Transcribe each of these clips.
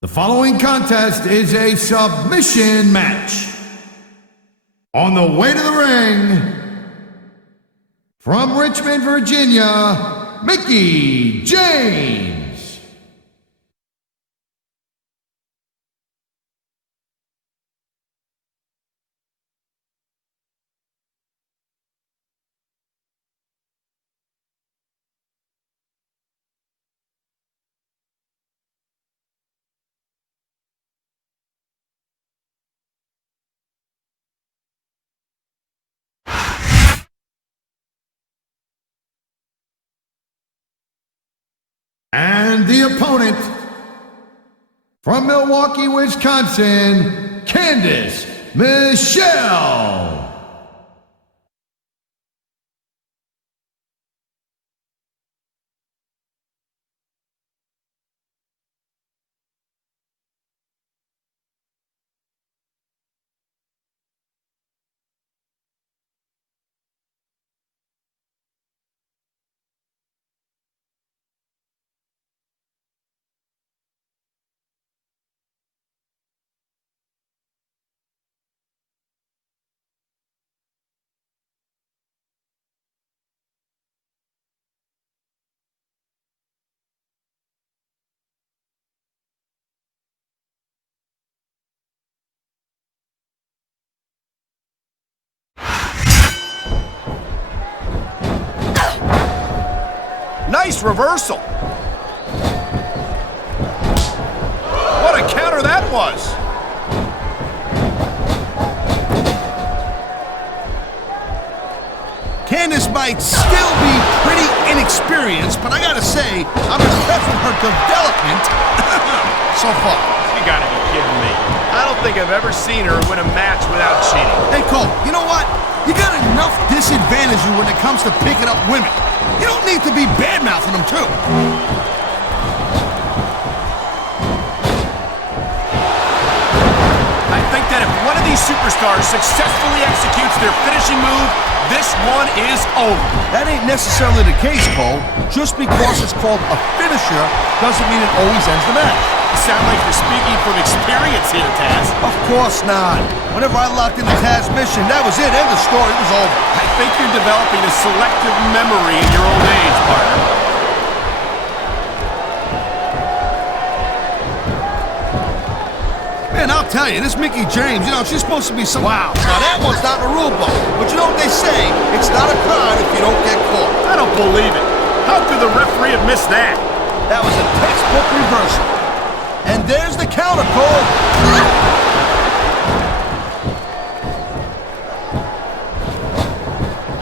The following contest is a submission match. On the way to the ring, from Richmond, Virginia, Mickie James. And the opponent, from Milwaukee, Wisconsin, Candice Michelle. Nice reversal. What a counter that was. Candice might still be pretty inexperienced, but I gotta say, I'm impressed with her development so far. You gotta be kidding me. I don't think I've ever seen her win a match without cheating. Hey, Cole, you know what? You got enough disadvantage when it comes to picking up women. You don't need to be bad-mouthing them, too. I think that if one of these superstars successfully executes their finishing move, this one is over. That ain't necessarily the case, Cole. Just because it's called a finisher doesn't mean it always ends the match. You sound like you're speaking from experience here, Taz. Of course not. Whenever I locked in the Taz mission, that was it. End of story. It was over. I think you're developing a selective memory in your old age, partner. Man, I'll tell you, this Mickie James, you know, she's supposed to be some... Wow. Now, that one's not in the rule book. But you know what they say? It's not a crime if you don't get caught. I don't believe it. How could the referee have missed that? That was a textbook reversal. And there's the counter, Cole.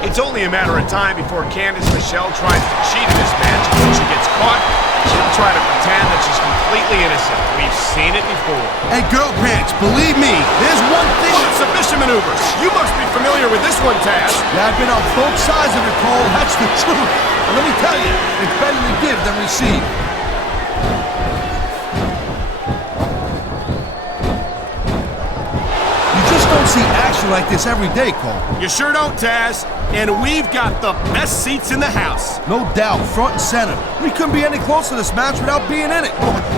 It's only a matter of time before Candice Michelle tries to cheat in this match. When she gets caught, she'll try to pretend that she's completely innocent. We've seen it before. Hey, girl pants, believe me, there's one thing... Submission maneuvers. You must be familiar with this one, Taz. Yeah, I've been on both sides of it, Cole. That's the truth. And let me tell you, it's better to give than receive. See action like this every day, Cole. You sure don't, Taz. And we've got the best seats in the house. No doubt, front and center. We couldn't be any closer to this match without being in it.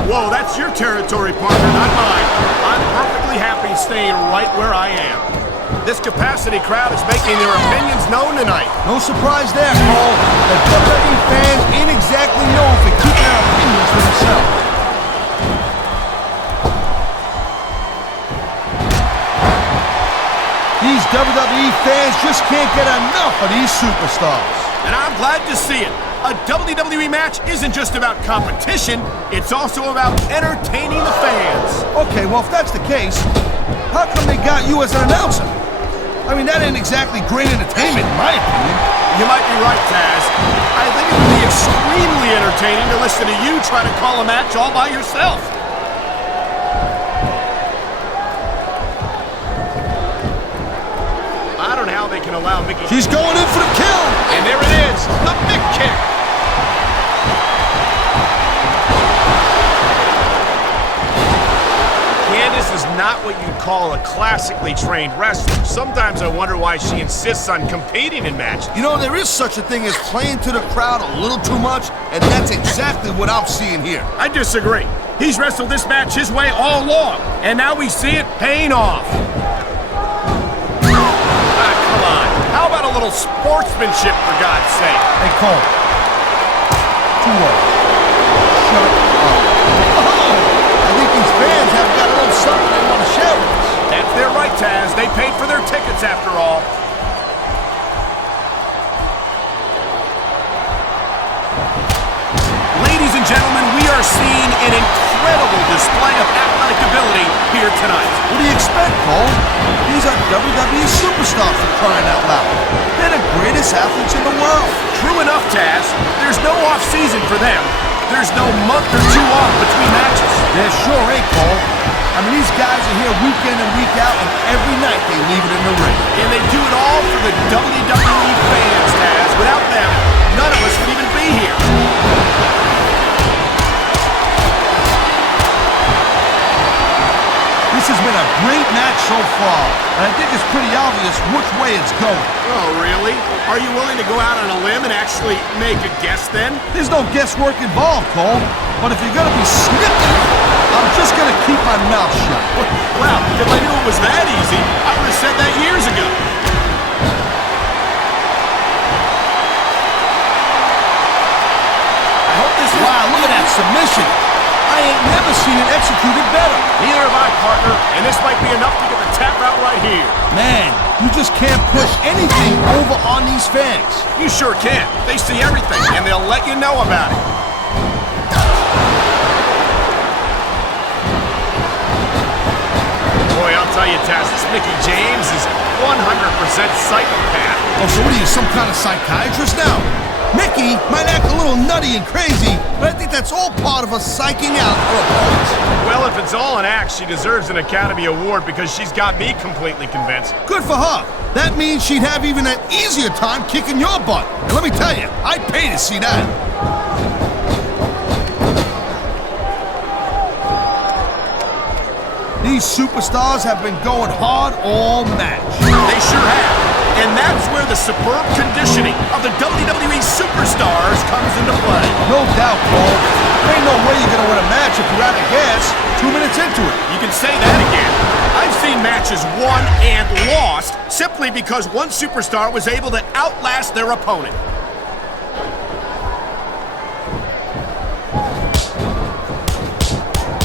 Whoa, that's your territory, partner, not mine. I'm perfectly happy staying right where I am. This capacity crowd is making their opinions known tonight. No surprise there, Cole. The WWE fans ain't exactly known for keeping their opinions to themselves. These WWE fans just can't get enough of these superstars. And I'm glad to see it. A WWE match isn't just about competition, it's also about entertaining the fans. Okay, well, if that's the case, how come they got you as an announcer? I mean, that ain't exactly great entertainment, in my opinion. You might be right, Taz. I think it would be extremely entertaining to listen to you try to call a match all by yourself. I don't know how they can allow Mickie... She's going in for the kill! And there it is, the Mick kick! Candice is not what you'd call a classically trained wrestler. Sometimes I wonder why she insists on competing in matches. You know, there is such a thing as playing to the crowd a little too much, and that's exactly what I'm seeing here. I disagree. He's wrestled this match his way all along, and now we see it paying off. Ah, come on. How about a little sportsmanship, for God's sake? Hey, Cole. 2-0. Shut up. Oh, I think these fans have got a little something they want to share with us. That's their right, Taz. They paid for their tickets after all. Ladies and gentlemen, we are seeing an incredible display of athletic ability here tonight. What do you expect, Cole? These are WWE superstars, for crying out loud. They're the greatest athletes in the world. True enough, Taz. There's no off-season for them. There's no month or two off between matches. There sure ain't, Cole. I mean, these guys are here week in and week out, and every night they leave it in the ring. And they do it all for the WWE fans, Taz. Without them, none of us would even be here. This has been a great match so far, and I think it's pretty obvious which way it's going. Oh, really? Are you willing to go out on a limb and actually make a guess then? There's no guesswork involved, Cole. But if you're going to be snippy, I'm just going to keep my mouth shut. Well, if I knew it was that easy, I would have said that years ago. I hope this is... Wow, look at that submission. I ain't never seen it executed better. Neither have I, partner, and this might be enough to get the tap out right here. Man, you just can't push anything over on these fans. You sure can. They see everything, and they'll let you know about it. Boy, I'll tell you, Taz, this Mickie James is 100% psychopath. Oh, so what are you, some kind of psychiatrist now? Mickie might act a little nutty and crazy, but I think that's all part of her psyching out her opponents. Well, if it's all an act, she deserves an Academy Award because she's got me completely convinced. Good for her. That means she'd have even an easier time kicking your butt. And let me tell you, I'd pay to see that. These superstars have been going hard all match. They sure have. And that's where the superb conditioning of the WWE superstars comes into play. No doubt, Paul. There ain't no way you're going to win a match if you're out of gas 2 minutes into it. You can say that again. I've seen matches won and lost simply because one superstar was able to outlast their opponent.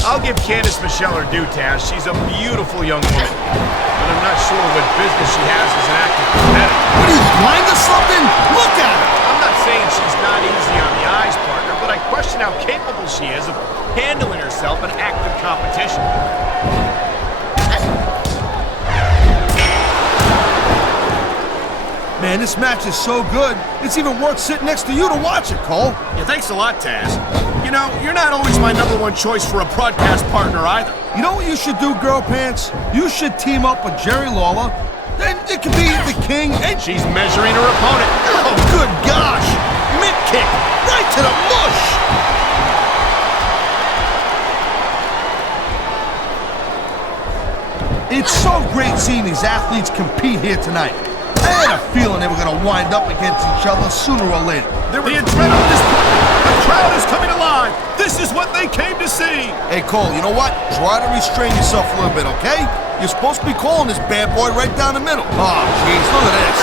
I'll give Candice Michelle her due, Taz. She's a beautiful young woman. But I'm not sure what business she has as an active competitor. What, are you blind or something? Look at her! I'm not saying she's not easy on the eyes, partner, but I question how capable she is of handling herself in active competition. Man, this match is so good, it's even worth sitting next to you to watch it, Cole. Yeah, thanks a lot, Taz. You know, you're not always my #1 choice for a broadcast partner either. You know what you should do, Girl Pants? You should team up with Jerry Lawler. Then it could be the king and... She's measuring her opponent. Oh, good gosh! Mid kick, right to the mush! It's so great seeing these athletes compete here tonight. I had a feeling they were going to wind up against each other sooner or later. The adrenaline is pumping. The crowd is coming alive. This is what they came to see. Hey, Cole, you know what? Try to restrain yourself a little bit, okay? You're supposed to be calling this bad boy right down the middle. Oh, jeez, look at this.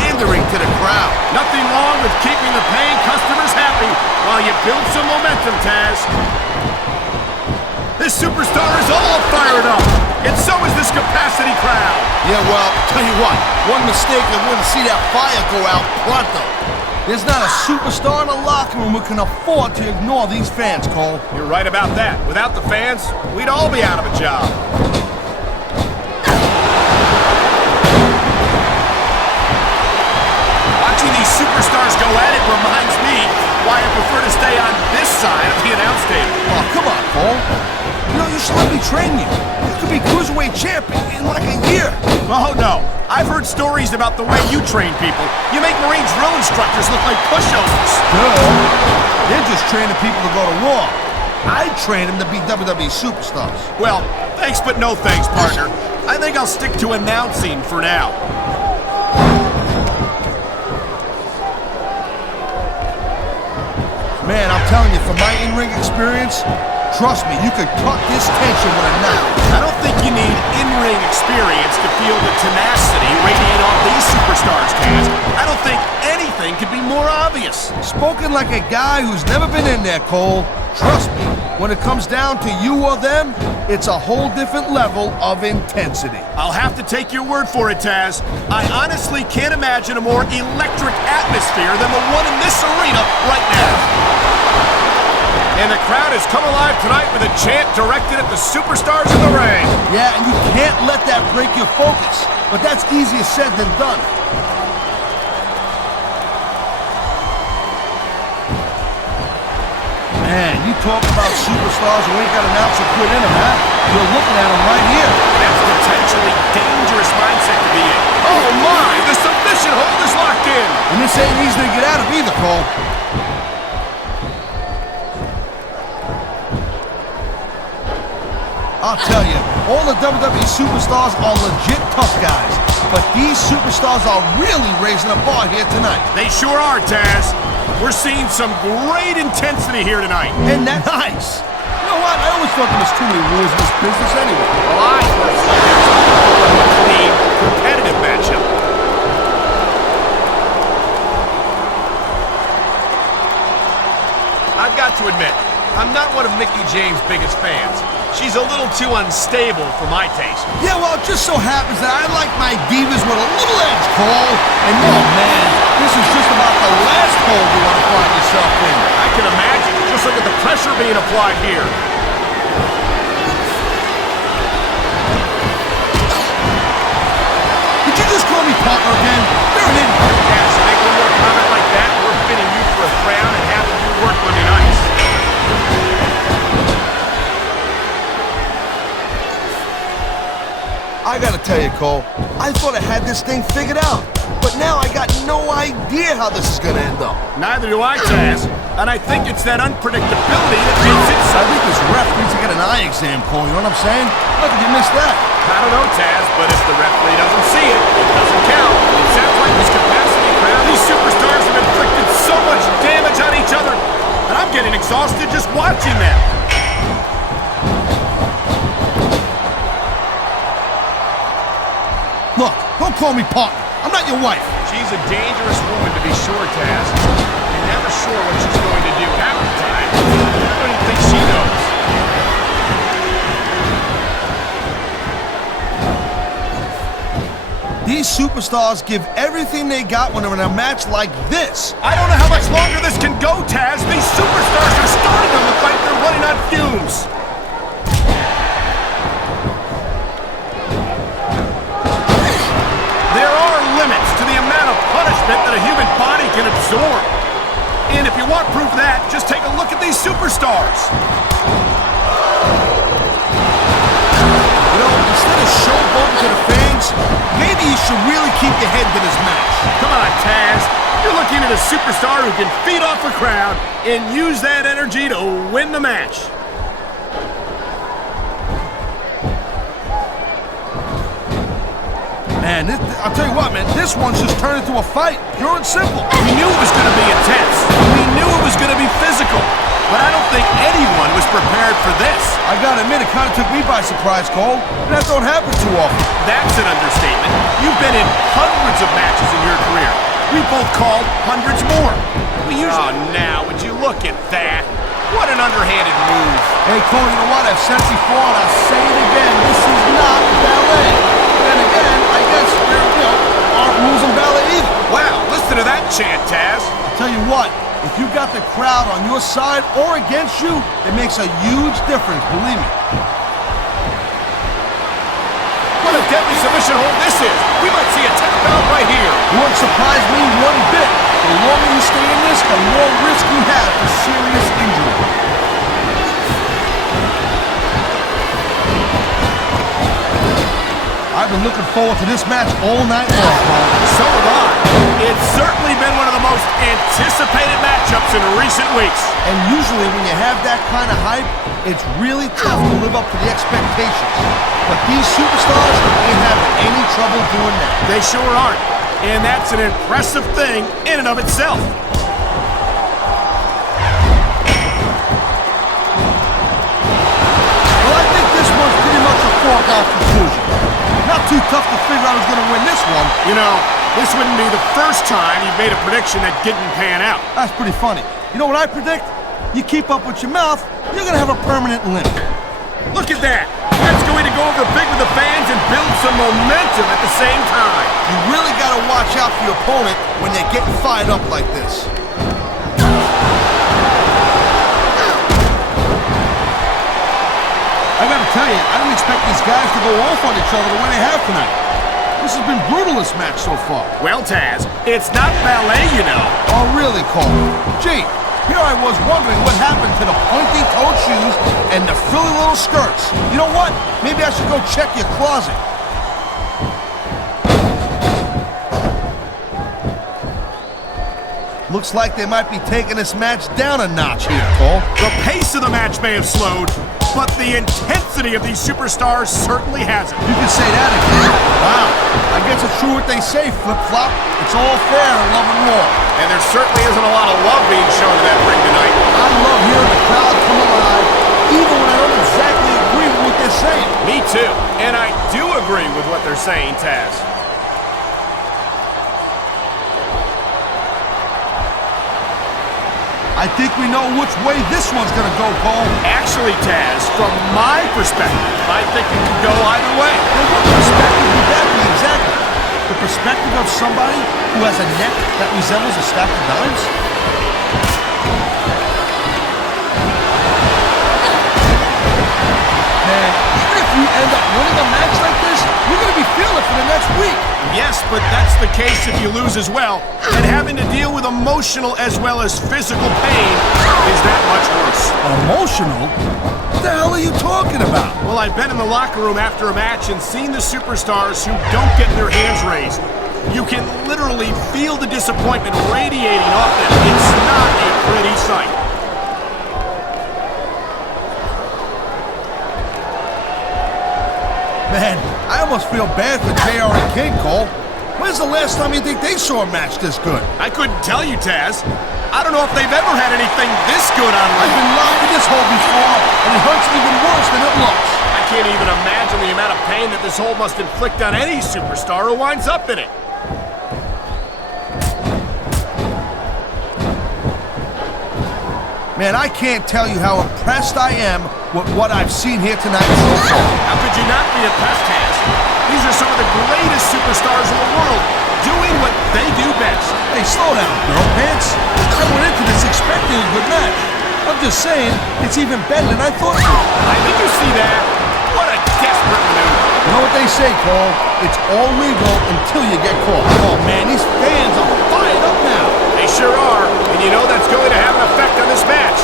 Pandering to the crowd. Nothing wrong with keeping the paying customers happy while you build some momentum, Taz. This superstar is all fired up, and so is this capacity crowd. Yeah, well, tell you what, one mistake and we're going to see that fire go out pronto. There's not a superstar in the locker room who can afford to ignore these fans, Cole. You're right about that. Without the fans, we'd all be out of a job. Watching these superstars go at it reminds me why I prefer to stay on this side of the announce table. Oh, come on, Cole. You know, you should let me train you. You could be cruiserweight champion in like a year. Oh, no. I've heard stories about the way you train people. You make Marine drill instructors look like pushovers. Good. They're just training people to go to war. I train them to be WWE superstars. Well, thanks but no thanks, partner. I think I'll stick to announcing for now. Man, I'm telling you, from my in-ring experience, Trust me, you could cut this tension with a knife. I don't think you need in-ring experience to feel the tenacity radiate off these superstars, Taz. I don't think anything could be more obvious. Spoken like a guy who's never been in there, Cole. Trust me, when it comes down to you or them, it's a whole different level of intensity. I'll have to take your word for it, Taz. I honestly can't imagine a more electric atmosphere than the one in this arena right now. And the crowd has come alive tonight with a chant directed at the superstars in the ring. Yeah, and you can't let that break your focus. But that's easier said than done. Man, you talk about superstars who ain't got an ounce of quit in them, huh? You're looking at them right here. That's potentially dangerous mindset to be in. Oh my, the submission hold is locked in. And this ain't easy to get out of either, Cole. I'll tell you, all the WWE superstars are legit tough guys. But these superstars are really raising the bar here tonight. They sure are, Taz. We're seeing some great intensity here tonight. And that's nice. You know what? I always thought there was too many rules in this business anyway. Well, I personally think it's a clean, competitive matchup. I've got to admit, I'm not one of Mickie James' biggest fans. She's a little too unstable for my taste. Yeah, well, it just so happens that I like my divas with a little edge, Cole. And oh man, this is just about the last hole you want to find yourself in. I can imagine. Just look at the pressure being applied here. Did you just call me partner again? You're an idiot. Yeah, so make one more comment like that, we're fitting you for a crown and having you work Monday nights. I gotta tell you, Cole, I thought I had this thing figured out. But now I got no idea how this is gonna end up. Neither do I, Taz. And I think it's that unpredictability that makes it so. I think this ref needs to get an eye exam, Cole, you know what I'm saying? How could you miss that? I don't know, Taz, but if the referee doesn't see it, it doesn't count. It sounds like this capacity crowd, these superstars have inflicted so much damage on each other that I'm getting exhausted just watching them. Look, don't call me partner. I'm not your wife. She's a dangerous woman, to be sure, Taz. You're never sure what she's going to do half the time. I don't even think she knows. These superstars give everything they got when they're in a match like this. I don't know how much longer this can go, Taz. These superstars are starting to look like they're running on fumes. There are limits to the amount of punishment that a human body can absorb. And if you want proof of that, just take a look at these superstars. You know, instead of showboating to the fans, maybe you should really keep your head to this match. Come on, Taz. You're looking at a superstar who can feed off a crowd and use that energy to win the match. Man, I'll tell you what, man, this one's just turned into a fight, pure and simple. We knew it was going to be intense. We knew it was going to be physical. But I don't think anyone was prepared for this. I gotta admit, it kind of took me by surprise, Cole. That don't happen too often. That's an understatement. You've been in hundreds of matches in your career. We both called hundreds more. Oh, now, would you look at that? What an underhanded move. Hey, Cole, you know what? I've said it before, and I'll say it again. This is not ballet. And again, I guess there aren't rules in ballet either. Wow, listen to that chant, Taz. I'll tell you what, if you got the crowd on your side or against you, it makes a huge difference, believe me. What a deadly submission hold this is. We might see a tap out right here. It won't surprise me one bit. The longer you stay in this, the more risk you have for serious injury. I've been looking forward to this match all night long, Paul. So have I. It's certainly been one of the most anticipated matchups in recent weeks. And usually when you have that kind of hype, it's really tough to live up to the expectations. But these superstars ain't having any trouble doing that. They sure aren't. And that's an impressive thing in and of itself. know, this wouldn't be the first time you've made a prediction that didn't pan out. That's pretty funny. You know what I predict? You keep up with your mouth, you're gonna have a permanent limp. Look at that. That's going to go over big with the fans and build some momentum at the same time. You really gotta watch out for your opponent when they're getting fired up like this. I gotta tell you, I didn't expect these guys to go off on each other the way they have tonight. This has been brutal, this match so far. Well, Taz, it's not ballet, you know. Oh, really, Cole? Gee, here I was wondering what happened to the pointy-toed shoes and the frilly little skirts. You know what? Maybe I should go check your closet. Looks like they might be taking this match down a notch here, Cole. The pace of the match may have slowed, but the intensity of these superstars certainly hasn't. You can say that again. Wow. I guess it's true what they say, flip-flop. It's all fair in love and war. And there certainly isn't a lot of love being shown in that ring tonight. I love hearing the crowd come alive, even when I don't exactly agree with what they're saying. Me too. And I do agree with what they're saying, Taz. I think we know which way this one's gonna go, Cole. Actually, Taz, from my perspective, I think it could go either way. Well, what perspective would that be exactly? The perspective of somebody who has a neck that resembles a stack of dimes? Man, even if you end up winning a match like this, you're gonna be feeling it for the next week. Yes, but that's the case if you lose as well. And having to deal with emotional as well as physical pain is that much worse. Emotional? What the hell are you talking about? Well, I've been in the locker room after a match and seen the superstars who don't get their hands raised. You can literally feel the disappointment radiating off them. It's not a pretty sight. Man, I almost feel bad for JR and King, Cole. When's the last time you think they saw a match this good? I couldn't tell you, Taz. I don't know if they've ever had anything this good on I've ring. been locked in this hole before, and it hurts even worse than it looks. I can't even imagine the amount of pain that this hole must inflict on any superstar who winds up in it. Man, I can't tell you how impressed I am with what I've seen here tonight so far. How could you not be impressed, Taz? These are some of the greatest superstars in the world, doing what they do best. Hey, slow down, girl pants. I went into this expecting a good match. I'm just saying, it's even better than I thought it would. I think you see that. What a desperate maneuver. You know what they say, Cole? It's all legal until you get caught. Oh, man, these fans are fired up now. They sure are, and you know that's going to have an effect on this match.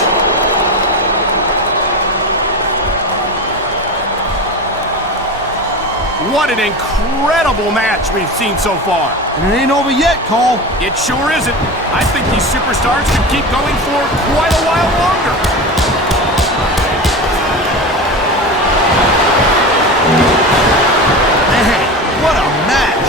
What an incredible match we've seen so far. And it ain't over yet, Cole. It sure isn't. I think these superstars could keep going for quite a while longer. Man, what a match.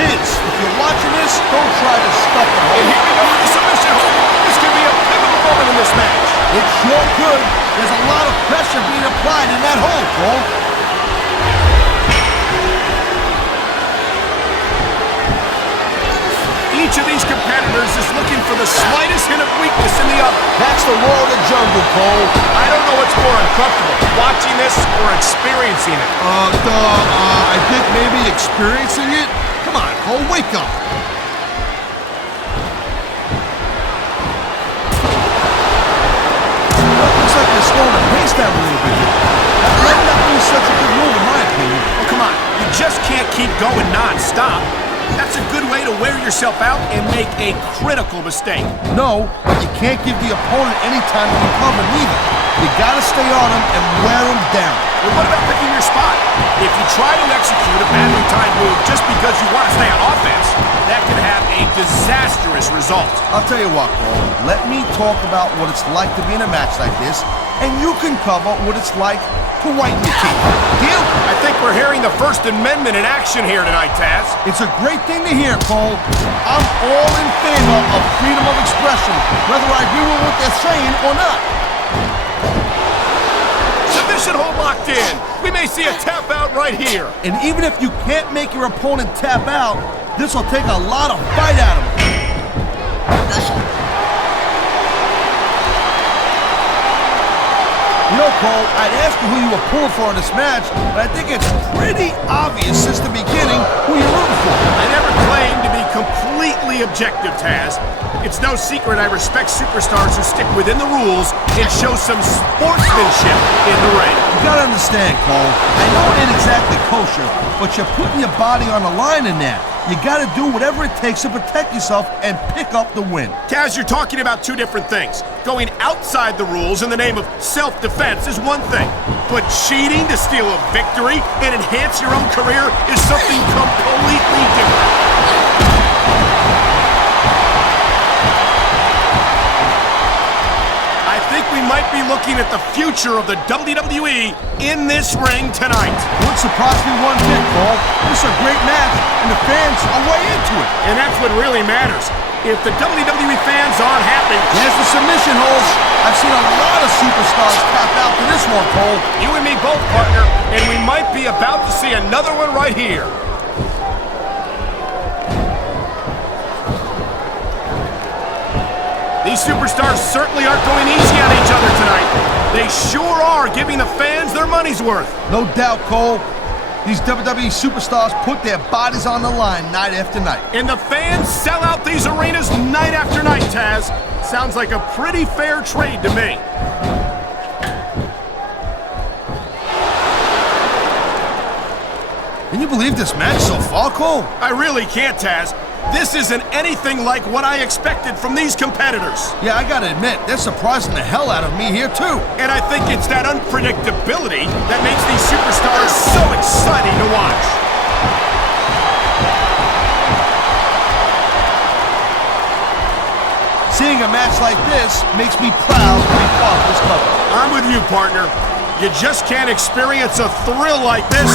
Kids, if you're watching this, don't try to stuff it And home. here we go with the submission hold. This could be a pivotal moment in this match. It sure could. There's a lot of pressure being applied in that hole, Cole. Each of these competitors is looking for the slightest hint of weakness in the other. That's the law of the jungle, Cole. I don't know what's more uncomfortable, watching this or experiencing it. I think maybe experiencing it. Come on, Cole, wake up. Looks like they're slowing the pace down a little bit here. That might not be such a good move, in my opinion. Well, come on, you just can't keep going non-stop. That's a good way to wear yourself out and make a critical mistake. No, but you can't give the opponent any time to recover neither. You gotta stay on him and wear him down. Well, what about picking your spot? If you try to execute a badly timed move just because you want to stay on offense, that can have a disastrous result. I'll tell you what, Cole. Let me talk about what it's like to be in a match like this, and you can cover what it's like to whiten your teeth. Deal? I think we're hearing the First Amendment in action here tonight, Taz. It's a great thing to hear, Cole. I'm all in favor of freedom of expression, whether I agree with what they're saying or not. Submission hold locked in. We may see a tap out right here. And even if you can't make your opponent tap out, This will take a lot of fight out of him. You know, Cole, I'd ask you who you were pulling for in this match, but I think it's pretty obvious since the beginning who you're rooting for. I never claimed to be completely objective, Taz. It's no secret I respect superstars who stick within the rules and show some sportsmanship in the ring. You gotta understand, Cole, I know it ain't exactly kosher, but you're putting your body on the line in that. You gotta do whatever it takes to protect yourself and pick up the win. Taz, you're talking about two different things. Going outside the rules in the name of self-defense is one thing, but cheating to steal a victory and enhance your own career is something completely different. I think we might be looking at the future of the WWE in this ring tonight. Wouldn't surprise me one bit, Cole. This is a great match, and the fans are way into it. And that's what really matters. If the WWE fans aren't happy... There's the submission holds. I've seen a lot of superstars tap out to this one, Cole. You and me both, partner, and we might be about to see another one right here. These superstars certainly aren't going easy on each other tonight. They sure are giving the fans their money's worth. No doubt, Cole. These WWE superstars put their bodies on the line night after night. And the fans sell out these arenas night after night, Taz. Sounds like a pretty fair trade to me. Can you believe this match so far, Cole? I really can't, Taz. This isn't anything like what I expected from these competitors. Yeah, I gotta admit, they're surprising the hell out of me here, too. And I think it's that unpredictability that makes these superstars so exciting to watch. Seeing a match like this makes me proud to be part of this company. I'm with you, partner. You just can't experience a thrill like this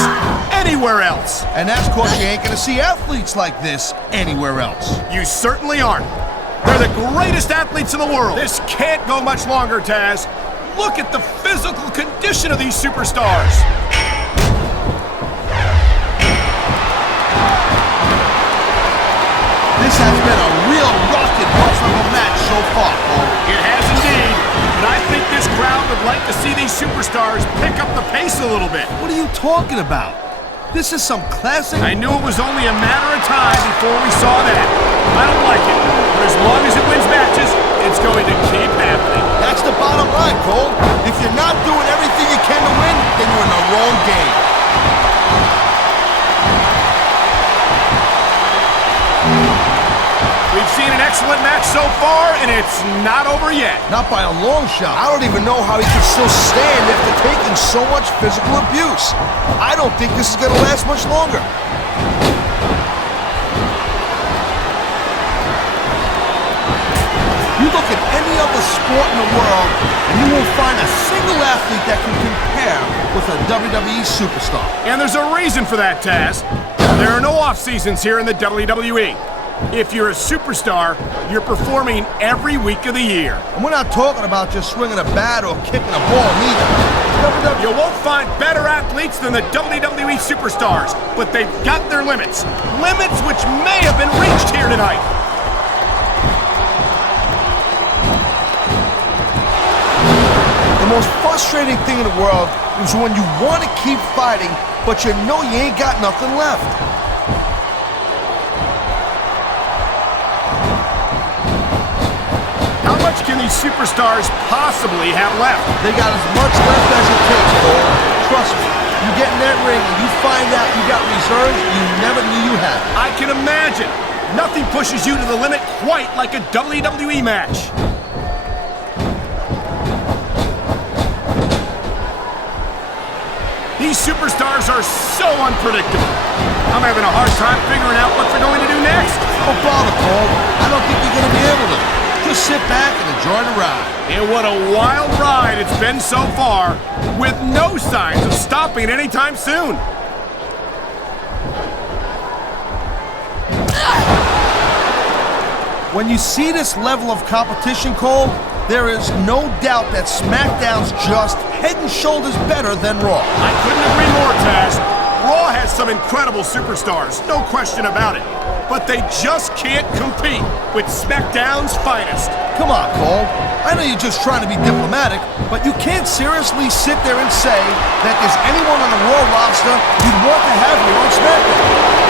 anywhere else. And that's because you ain't gonna see athletes like this anywhere else. You certainly aren't. They're the greatest athletes in the world. This can't go much longer, Taz. Look at the physical condition of these superstars. This has been a real rocket bus of a match so far, Cole. It has indeed. But I think this crowd would like to see these superstars pick up the pace a little bit. What are you talking about? This is some classic... I knew it was only a matter of time before we saw that. I don't like it, but as long as it wins matches, it's going to keep happening. That's the bottom line, Cole. If you're not doing everything you can to win, then you're in the wrong game. We've seen an excellent match so far, and it's not over yet. Not by a long shot. I don't even know how he can still stand after taking so much physical abuse. I don't think this is going to last much longer. You look at any other sport in the world, and you won't find a single athlete that can compare with a WWE superstar. And there's a reason for that, Taz. There are no off-seasons here in the WWE. If you're a superstar, you're performing every week of the year. And we're not talking about just swinging a bat or kicking a ball, neither. You won't find better athletes than the WWE superstars, but they've got their limits. Limits which may have been reached here tonight. The most frustrating thing in the world is when you want to keep fighting, but you know you ain't got nothing left. How much can these superstars possibly have left? They got as much left as it takes, Cole. Trust me, you get in that ring and you find out you got reserves you never knew you had. I can imagine. Nothing pushes you to the limit quite like a WWE match. These superstars are so unpredictable. I'm having a hard time figuring out what they're going to do next. Don't bother, Cole. I don't think you're going to be able to. Just sit back and enjoy the ride. And what a wild ride it's been so far, with no signs of stopping anytime soon. When you see this level of competition, Cole, there is no doubt that SmackDown's just head and shoulders better than Raw. I couldn't agree more, Taz. Raw has some incredible superstars, no question about it. but they just can't compete with SmackDown's finest. Come on, Cole. I know you're just trying to be diplomatic, but you can't seriously sit there and say that there's anyone on the Raw roster you'd want to have here on SmackDown.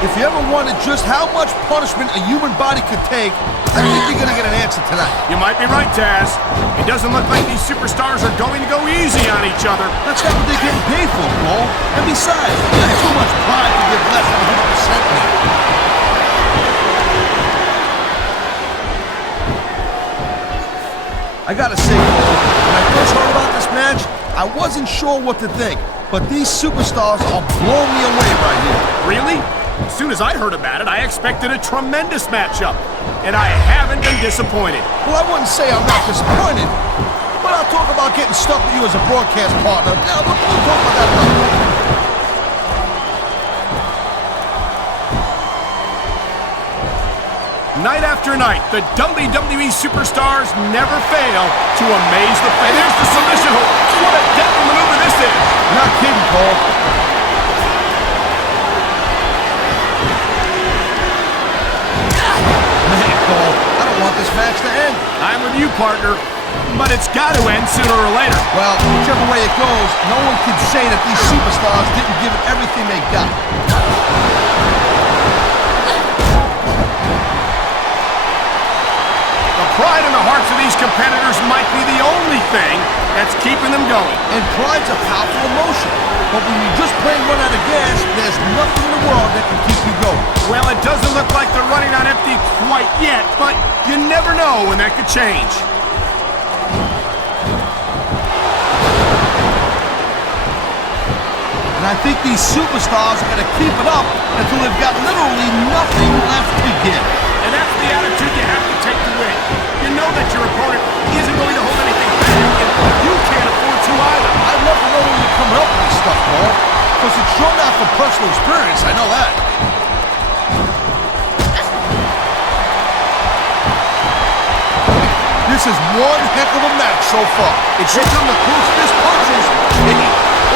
If you ever wondered just how much punishment a human body could take, I think you're going to get an answer tonight. You might be right, Taz. It doesn't look like these superstars are going to go easy on each other. That's not what they're getting paid for, Cole. And besides, you got too much pride to give less than 100% now. I gotta say, Cole, when I first heard about this match, I wasn't sure what to think. But these superstars are blowing me away right here. Really? As soon as I heard about it, I expected a tremendous matchup. And I haven't been disappointed. Well, I wouldn't say I'm not disappointed. But I'll talk about getting stuck with you as a broadcast partner. Yeah, we'll talk about that later. Night after night, the WWE superstars never fail to amaze the fans. And there's the submission hold. What a deadly maneuver this is. Not kidding, Cole. Man, Cole, I don't want this match to end. I'm with you, partner. But it's got to end sooner or later. Well, whichever way it goes, no one can say that these superstars didn't give it everything they got. Pride in the hearts of these competitors might be the only thing that's keeping them going. And pride's a powerful emotion. But when you just plain run out of gas, there's nothing in the world that can keep you going. Well, it doesn't look like they're running on empty quite yet, but you never know when that could change. And I think these superstars are going to keep it up until they've got literally nothing left to give. And that's the attitude you have to take to win. You know that your opponent isn't going to hold anything back, and you can't afford to either. I'd love to know where you're coming up with this stuff, Paul. Because it's sure not from personal experience, I know that. This is one heck of a match so far. It should come the closest punches. I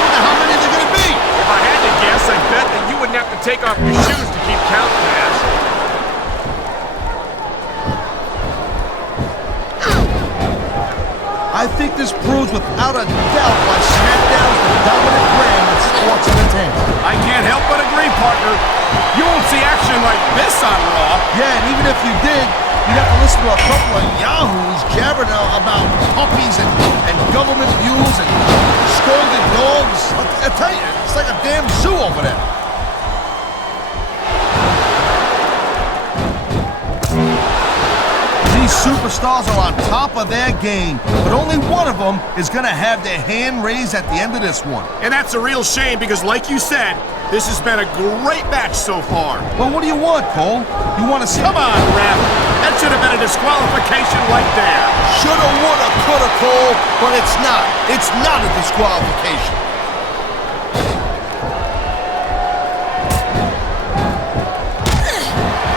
wonder how many they're going to be. If I had to guess, I bet that you wouldn't have to take off your shoes to keep count, Taz. I think this proves without a doubt why SmackDown's the dominant brand in sports entertainment. I can't help but agree, partner. You won't see action like this on Raw. Yeah, and even if you did, you'd have to listen to a couple of yahoos jabbering about puppies and government views and scolded dogs. I tell you, it's like a damn zoo over there. These superstars are on top of their game, but only one of them is going to have their hand raised at the end of this one. And that's a real shame because, like you said, this has been a great match so far. Well, what do you want, Cole? You want to see... Come on, ref. That should have been a disqualification right there. Shoulda, woulda, coulda, Cole, but it's not. It's not a disqualification.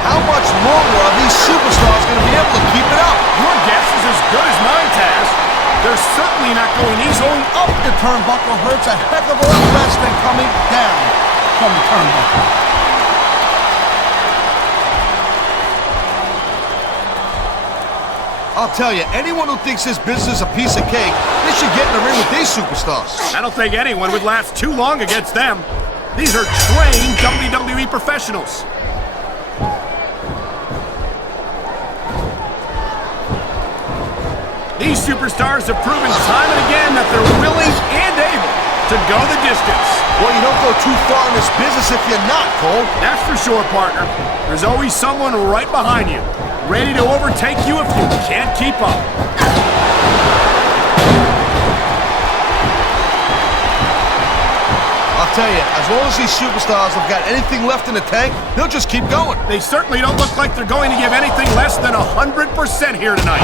How much longer are these superstars going to be able to keep it up? Your guess is as good as mine, Taz. They're certainly not going easy. Going up the turnbuckle hurts a heck of a lot less than coming down from the turnbuckle. I'll tell you, anyone who thinks this business is a piece of cake, they should get in the ring with these superstars. I don't think anyone would last too long against them. These are trained WWE professionals. These superstars have proven time and again that they're willing and able to go the distance. Well, you don't go too far in this business if you're not, Cole. That's for sure, partner. There's always someone right behind you, ready to overtake you if you can't keep up. I'll tell you, as long as these superstars have got anything left in the tank, they'll just keep going. They certainly don't look like they're going to give anything less than 100% here tonight.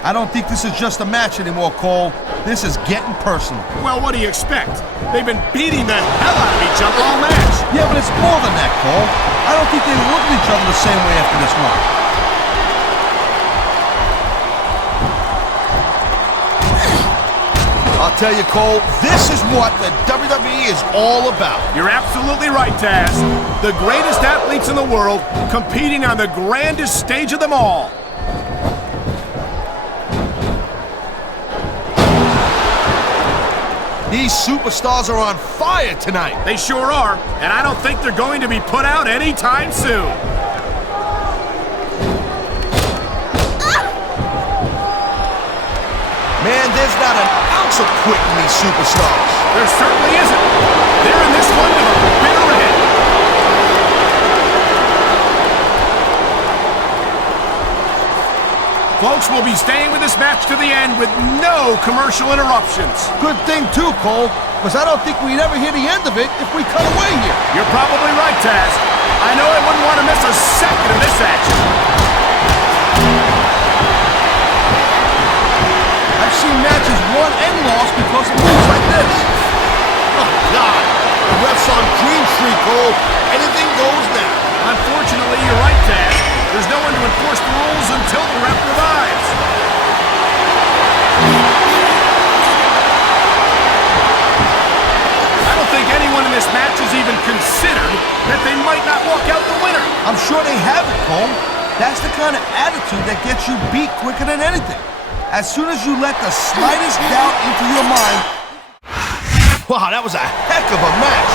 I don't think this is just a match anymore, Cole. This is getting personal. Well, what do you expect? They've been beating the hell out of each other all match. Yeah, but it's more than that, Cole. I don't think they look at each other the same way after this one. I'll tell you, Cole, this is what the WWE is all about. You're absolutely right, Taz. The greatest athletes in the world competing on the grandest stage of them all. These superstars are on fire tonight. They sure are, and I don't think they're going to be put out anytime soon. Man, there's not an ounce of quit in these superstars. There certainly isn't. They're in this one with a bitter end. Folks, we'll be staying with this match to the end with no commercial interruptions. Good thing, too, Cole, because I don't think we'd ever hear the end of it if we cut away here. You're probably right, Taz. I know I wouldn't want to miss a second of this action. I've seen matches won and lost because of moves like this. Oh, God. The ref's on Green Street, Cole. Anything goes now. Unfortunately, you're right, Taz. There's no one to enforce the rules until the ref revives. I don't think anyone in this match has even considered that they might not walk out the winner. I'm sure they have it, Cole. That's the kind of attitude that gets you beat quicker than anything. As soon as you let the slightest doubt into your mind... Wow, that was a heck of a match.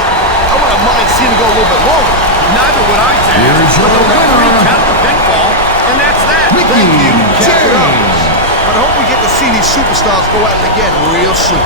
I wouldn't mind seeing it go a little bit longer. Neither would I, Taz. Here's But the your referee winner, counted the pinfall, and that's that. Mickie Thank you. Check it out. James. But I hope we get to see these superstars go at it again real soon.